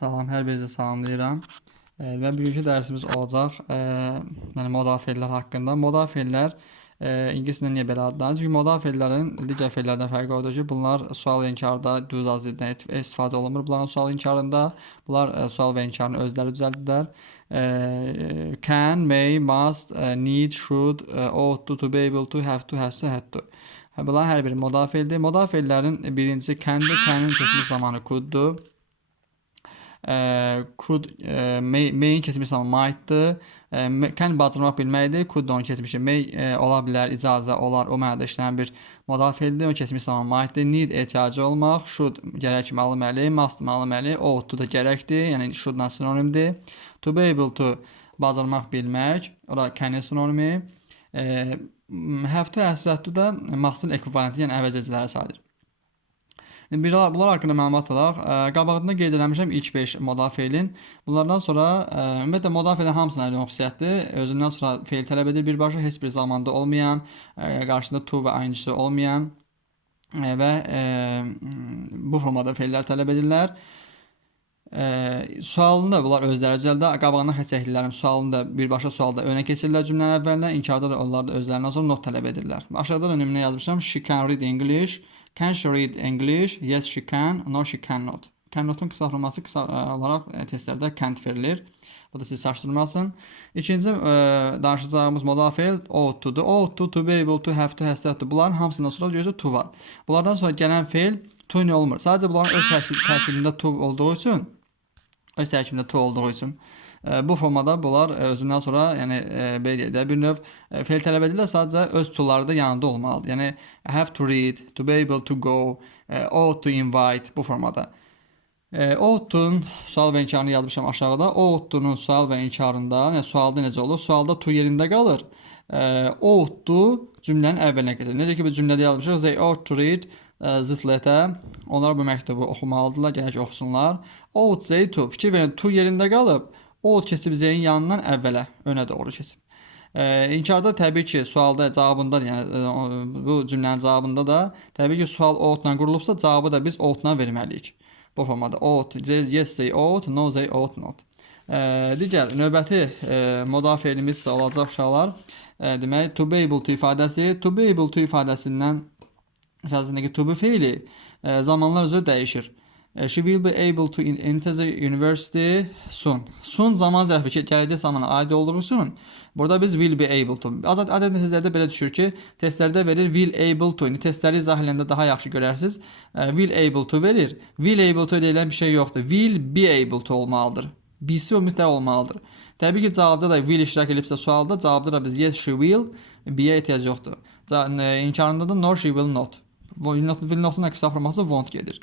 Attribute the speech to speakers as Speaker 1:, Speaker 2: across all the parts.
Speaker 1: Salam, hər birinizi salamlayıram. E, və bugünkü dərsimiz olacaq e, yəni modal feillər haqqında. Modal feillər e, ingilis dilində niyə belə adlanır? Çünki modal digər feillərdən fərqi odur ki, bunlar sual və inkarda düz azlıqdan istifadə olunmur. Bunların sual inkarında bunlar e, sual və inkarın özləri düzəldirlər. E, can, may, must, need, should, ought to, to be able to, have to, has to, had to. Bunlar hər biri modal feillərin birincisi can-dır. Keçmiş zamanı could-dur. E, could e, may, may-in keçmiş zamanı might-dır. E, can batırmaq bilməkdir. Could onun keçmişi may e, ola bilər, icazə olar, o mənada işləyən bir modal feildir. Onun keçmiş zamanı might-dır. Need ehtiyacı olmaq, should gərək məluməli, must məluməli, ought da gərəkdir. Yəni should-la sinonimdir. To be able to bacarmaq, bilmək, o da can-in sinonimi. E, had to da must-ın ekvivalenti, yəni əvəzedicilərə sayılır. Bir bunlar haqqında məlumat alaq. Qabağında qeyd etmişəm ilk 5 modal feilin. Bunlardan sonra ə, ümumiyyətlə modal feilin hamısına ayrı xüsusiyyətdir. Özündən sonra feil tələb edir birbaşa heç bir zamanda olmayan, ə, qarşısında to və aynısı olmayan ə, və ə, bu formada feillər tələb edirlər. Ə, sualını da bunlar özləri düzəldə. Qabağına xətt çəkdiklərim sualını da birbaşa sualda önə keçirirlər cümlənin əvvəlinə, inkarda da onlar da özlərindən sonra not tələb edirlər. Aşağıda da nümunə yazmışam. She can read English. Can she read English? Yes, she can. No, she cannot. Cannot'un qısaltılması qısa ə, olaraq ə, testlərdə can't verilir. Bu da sizi çaşdırmasın. İkinci ə, danışacağımız modal feil ought to-dur. Ought to, to be able to, have to, has to, to. Bunların hamısından sonra görürsünüz to var. Bunlardan sonra gələn feil to ilə olmur. Sadəcə bunların öz tərkib, tərkibində to olduğu üçün öz tərkibində to olduğu üçün e, bu formada bunlar e, özündən sonra, yəni e, belə deyək də bir növ e, feil tələb edirlər, sadəcə öz toları da yanında olmalıdır. Yəni have to read, to be able to go, ought to invite bu formada. E, ought-un sual və inkarını yazmışam aşağıda. Ought-unun sual və inkarında, yəni sualda necə olur? Sualda to yerində qalır. E, ought-u cümlənin əvvəlinə gətirir. Necə ki, bu cümlədə yazmışıq, they ought to read this letter. Onlar bu məktubu oxumalıdırlar, gərək oxusunlar. Ought they to. Fikir verin, to yerində qalıb. Ought keçib zeyin yanından əvvələ, önə doğru keçib. E, inkarda təbii ki, sualda cavabında, yəni e, bu cümlənin cavabında da təbii ki, sual ought-la qurulubsa, cavabı da biz ought-la verməliyik. Bu formada ought, yes they ought, no they ought not. E, digər növbəti e, modal feilimiz isə olacaq uşaqlar. E, demək, to be able to ifadəsi, to be able to ifadəsindən ifadəsindəki to be feili e, zamanlar üzrə dəyişir. E, She will be able to enter the university soon. Soon zaman zərfi gələcək zamana aid olduğu üçün burada biz will be able to. Azad adət testlərdə belə düşür ki, testlərdə verir will able to. İndi testləri izah edəndə daha yaxşı görərsiniz. E, Will able to verir. Will able to deyilən bir şey yoxdur. Will be able to olmalıdır. BC o mütləq olmalıdır. Təbii ki, cavabda da will iştirak edibsə sualda, cavabda da biz yes she will, be-yə ehtiyac yoxdur. İnkarında da no she will not. Will not will not-un qısa forması won't gedir.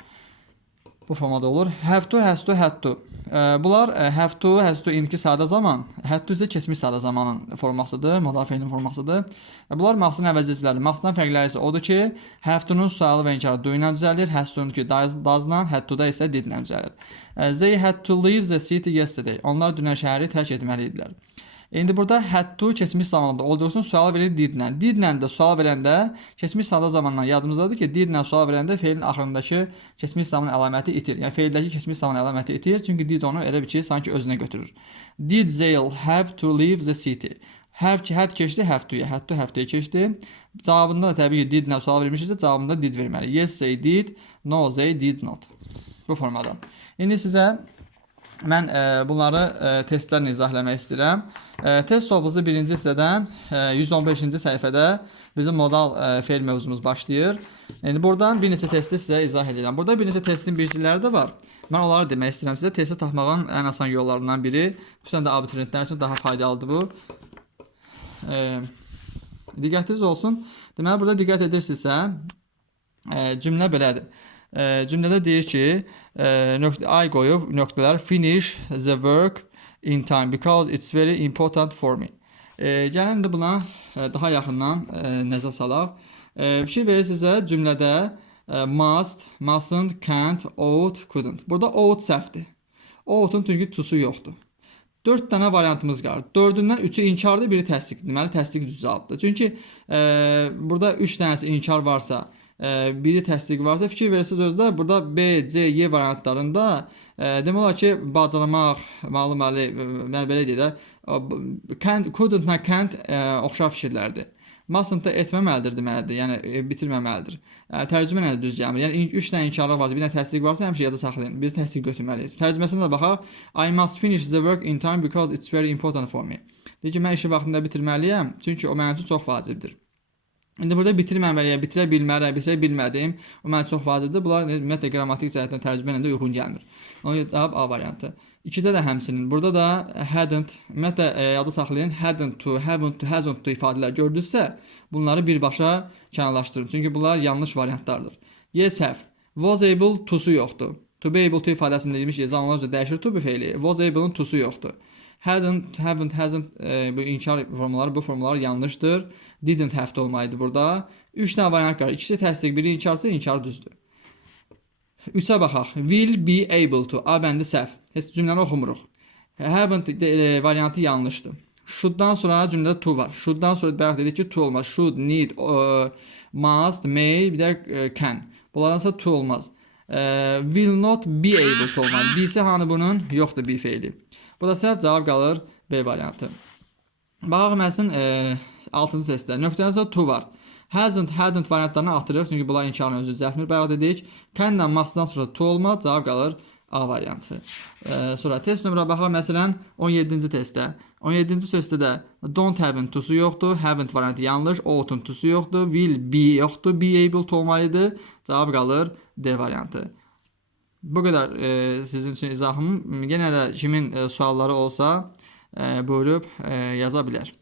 Speaker 1: Bu formada olur. Have to, has to, had to. E, bunlar e, have to, has to indiki sadə zaman, had to isə keçmiş sadə zamanın formasıdır, modal feilin formasıdır. E, bunlar Maxın əvəzediciləri. Maxdan fərqləri isə odur ki, have to-nun sualı və inkarı do ilə düzəlir, has to-nun ki does, does-la, had to-da isə did ilə düzəlir. E, They had to leave the city yesterday. Onlar dünən şəhəri tərk etməli idilər. İndi burada had to keçmiş zamanda olduğu üçün sual verir didlə. Didlə də sual verəndə keçmiş sadə zamandan yadımızdadır ki, didlə sual verəndə feilin axırındakı keçmiş zaman əlaməti itir. Yəni feildəki keçmiş zaman əlaməti itir, çünki did onu elə bir ki, sanki özünə götürür. Did they have to leave the city? Have ki, had keçdi, have to-ya, had to, have to-ya keçdi. Cavabında da təbii ki, did-lə sual vermişiksə, cavabında did verməli. Yes, they did. No, they did not. Bu formada. İndi sizə Mən e, bunları e, testlərlə izah eləmək istəyirəm. E, test birinci hissədən e, 115-ci səhifədə bizim modal e, feil mövzumuz başlayır. İndi buradan bir neçə testi sizə izah edirəm. Burada bir neçə testin bircikləri də var. Mən onları demək istəyirəm sizə. Testi tapmağın ən asan yollarından biri. Xüsusən də abituriyentlər üçün daha faydalıdır bu. E, diqqətiniz olsun. Deməli burada diqqət edirsinizsə, e, cümlə belədir. E, cümlədə deyir ki, e, nöqtə ay qoyub nöqtələr finish the work in time because it's very important for me. E, gəlin indi buna e, daha yaxından e, nəzər salaq. E, fikir verirsinizsə cümlədə e, must, mustn't, can't, ought, couldn't. Burada ought səhvdir. Ought-un çünki tusu yoxdur. 4 dənə variantımız var. 4-ündən 3-ü inkardır, biri təsdiqdir. Deməli təsdiq düz cavabdır. Çünki e, burada 3 dənəsi inkar varsa, biri təsdiq varsa fikir verirsiniz özdə burada B, C, Y variantlarında e, demək olar ki, bacarmaq, məluməli, mən belə deyək də, e, can't, couldn't-la can't e, oxşar fikirlərdir. Mustn't da etməməlidir deməlidir. Yəni e, bitirməməlidir. E, tərcümə nə düz gəlmir. Yəni 3 dənə inkarlıq varsa, bir dənə təsdiq varsa həmişə yadda saxlayın. Biz təsdiq götürməliyik. Tərcüməsinə də baxaq. I must finish the work in time because it's very important for me. Deyir ki, mən işi vaxtında bitirməliyəm, çünki o mənim üçün çox vacibdir. İndi burada bitirməməliyəm, bitirə bilmərəm, bitirə bilmədim. O mənim çox vacibdir. Bunlar ümumiyyətlə qrammatik cəhətdən tərcümə ilə uyğun gəlmir. Görə cavab A variantı. 2-də də həmçinin. Burada da hadn't, ümumiyyətlə e, yadda saxlayın. Hadn't to, haven't to, hasn't to ifadələr gördünüzsə, bunları birbaşa kənarlaşdırın. Çünki bunlar yanlış variantlardır. Yes have. Was able to-su yoxdur. To be able to ifadəsində demiş, zamanlarca dəyişir to be feili. Was able-ın to-su yoxdur. Hadn't, haven't, hasn't e, bu inkar formaları, bu formalar yanlışdır. Didn't have de olmalıydı burada. 3 dənə variant var. İkisi təsdiq, biri inkarsa inkar düzdür. 3-ə baxaq. Will be able to. A bəndi səhv. Heç cümləni oxumuruq. Haven't e, variantı yanlışdır. Should'dan sonra cümlədə to var. Should'dan sonra bayaq dedik ki, to olmaz. Should, need, uh, must, may, bir də uh, can. Bunlardansa to olmaz. Uh, will not be able to olmalı. Be-si hanı bunun? Yoxdur be feili. Bu da səhv cavab qalır B variantı. Baxaq məsələn e, 6-cı testdə nöqtədən sonra to var. Hasn't, hadn't variantlarını atırıq çünki bunlar inkarın özü düzəltmir. Bayaq dedik, can-dan must-dan sonra to olmaz, cavab qalır A variantı. E, sonra test nömrə baxaq məsələn 17-ci testdə. 17-ci testdə də don't have-in tusu yoxdur, haven't variantı yanlış, ought-un tusu yoxdur, will be yoxdur, be able to olmalıdır. Cavab qalır D variantı. Bu kadar e, sizin için izahım. Yine de kimin e, sualları olsa e, buyurup e, yazabilir.